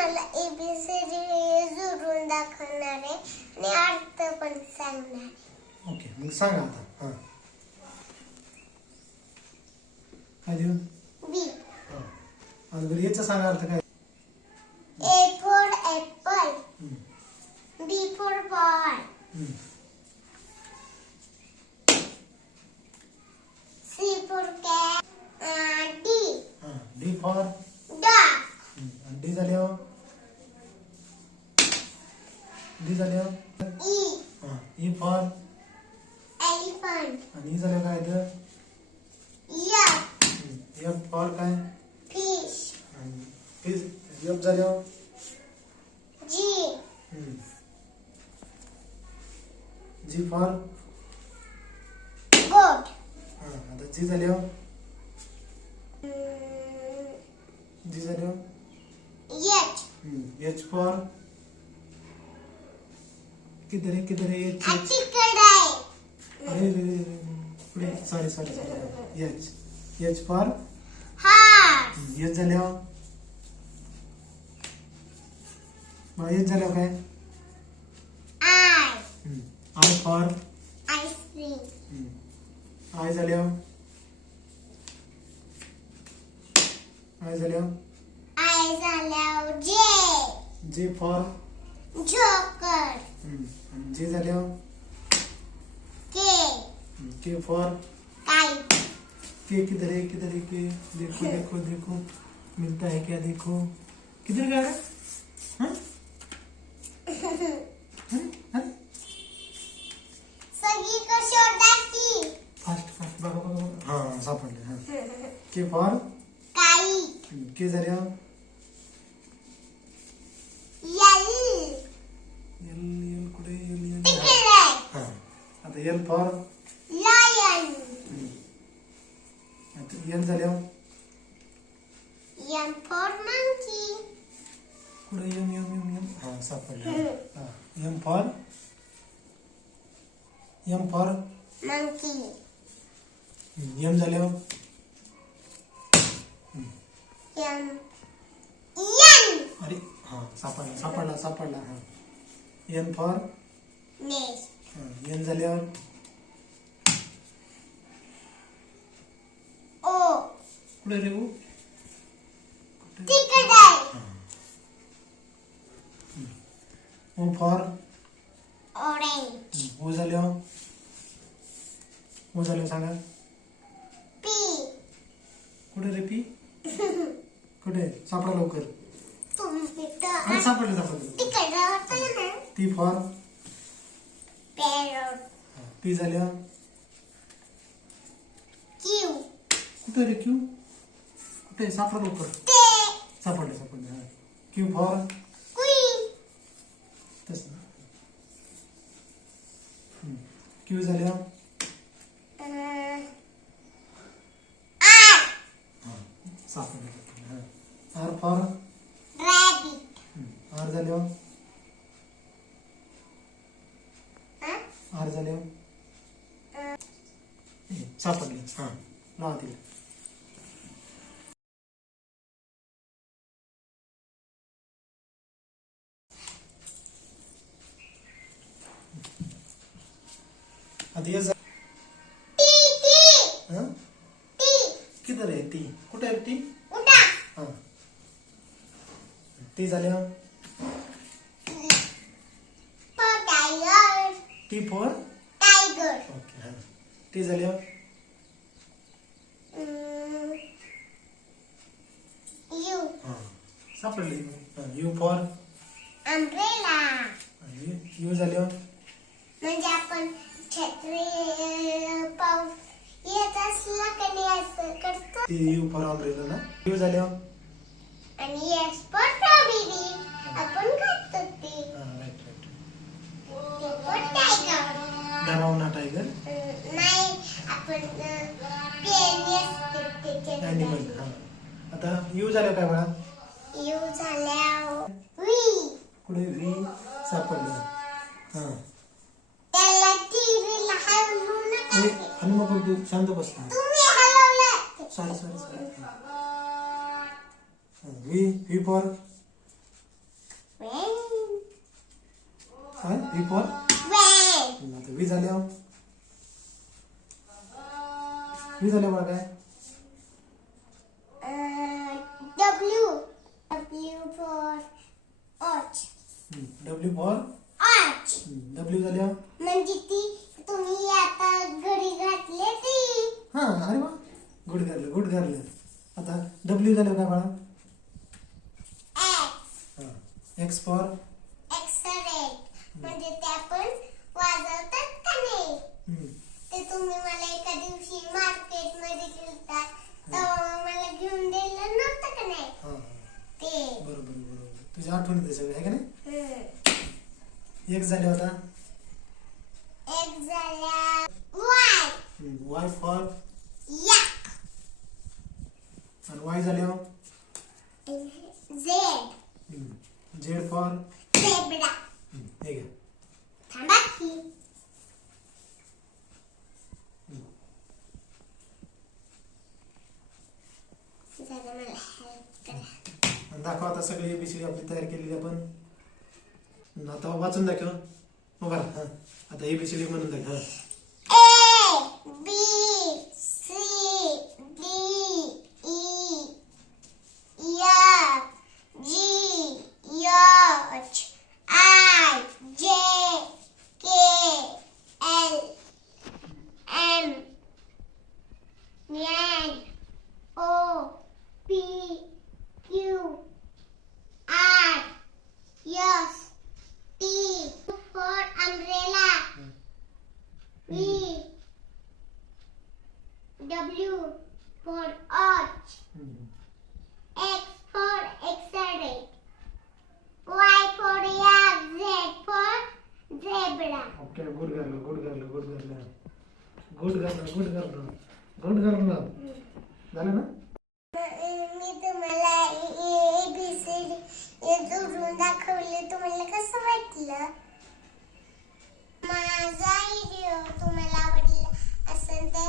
तुम्हाला एबीसीडी जोडून दाखवणार आहे आणि अर्थ पण सांगणार. ओके मग सांगा आता. हां. काय देऊ? बी हां. आणि बरं याचा सांगा अर्थ काय? A for apple B for ball. C for cat D हां डी फॉर डॉग डी झाल्यावर? डी झाल्यावर? ई हां ई फॉर एलिफंट आणि ई झाल्यावर काय तर एफ एफ फॉर काय? फिश आणि फिश एफ झाल्यावर? जी. जी फॉर गोट हां आता जी झाल्यावर? जी झाल्यावर? एच एच फॉर किधर है किधर है एच तिकडे अरे रे रे रे पुढे sorry sorry sorry H H for heart H झाल्यावर मग एच झाल्यावर काय I. I for ice cream I झाल्यावर आय झाल्यावर आय झाल्यावर जे। जे फॉर जोकर जे झाल्यावर के के फॉर काइट के किधर है किधर है के देखो देखो देखो। मिलता है क्या देखो। किधर गया रे? हाँ? हाँ? हाँ? सगळी की फास्ट फास्ट सापडले हा K for kite K L L L कुठे एल एल हा आता एल फॉर आता एल झाल्या एम फॉर मंकी कुठे एम एम एम एम हा सापडले हा M for M for monkey M N अरे हा सापडला सापडला सापडला हा एन फॉर एन झाल्यावर? ओ कुठे रे ओ फॉर ऑरेंज ओ झाल्यावर? ओ झाल्यावर सांगा. पी कुठे रे पी कुठे? सापडा लवकर. सापडलं सापडलं. टी फॉर पी क्यू कुठे रे क्यू कुठे? सापडा लवकर. सापडलं सापडलं क्यू फॉर तसं. Q R. सापडलं सापडलं आर फॉर आर झाल्यावर आर झाल्यावर ए, सापडले हा. लावा तिला आता ये जा टी टी हा? टी किधर आहे टी कुठे आहे टी उडा हा. टी झाल्यावर for tiger T for tiger okay हा. टी झाल्यावर यू हा. सापडले. यू फॉर अम्ब्रेला यू झाल्यावर म्हणजे आपण छत्री पाऊस येत असला का नाही असं करतो? ती यू फॉर ऑम्ब्रेला ना. यू झाल्यावर आणि येस फॉर स्ट्रॉबेरी आपण खातो ते. हा राईट राईट ते फॉर टायगर नाही हा. आता यू काय झाल्या वी. कुठे व्ही सापडलं. हा. तू शांत बस तुम्ही हलवलं sorry sorry sorry V V for काय व्ही फॉर आता. व्ही झाल्यावर व्ही झाल्यावर काय? W W for ouch W for ouch W झाल्यावर म्हणजे ती तुम्ही आता घडी घातली ती. हा अरे वा. गुड घातलं गुड घातलं. आता डब्ल्यू झाल्यावर काय बाळा? एक्स फॉर एक्सरे म्हणजे ते आपण वाजवतात का नाही ते तुम्ही मला एका दिवशी मार्केटमध्ये गेलता तेव्हा मला घेऊन दिलं नव्हतं का नाही? हा ते. बरोबर बरोबर. तुझ्या आठवणीत आहे सगळं आहे का नाही? हम्म. एक झाले होता? एक झाल्या वाय. Y for? याक. आणि वाय झाल्यावर झेड. Z for? झेब्रा. हे घ्या. थांबा की जरा मला help करा. आणि दाखवा आता सगळी एबीसीडी आपली तयार केलेली आपण. आता वाचून दाखव. हो बरं हा. आता एबीसीडी म्हणून दाखव. For arch. X for X-ray. Y for yak Z for zebra. Okay good करलं good करलं गुड करलं गुड करलं गुड करलं गुड करलं झालं ना? मी तुम्हाला एबीसीडी जोडून दाखवले. तुम्हाला कसं वाटलं? माझा व्हिडिओ तुम्हाला आवडला असेल तर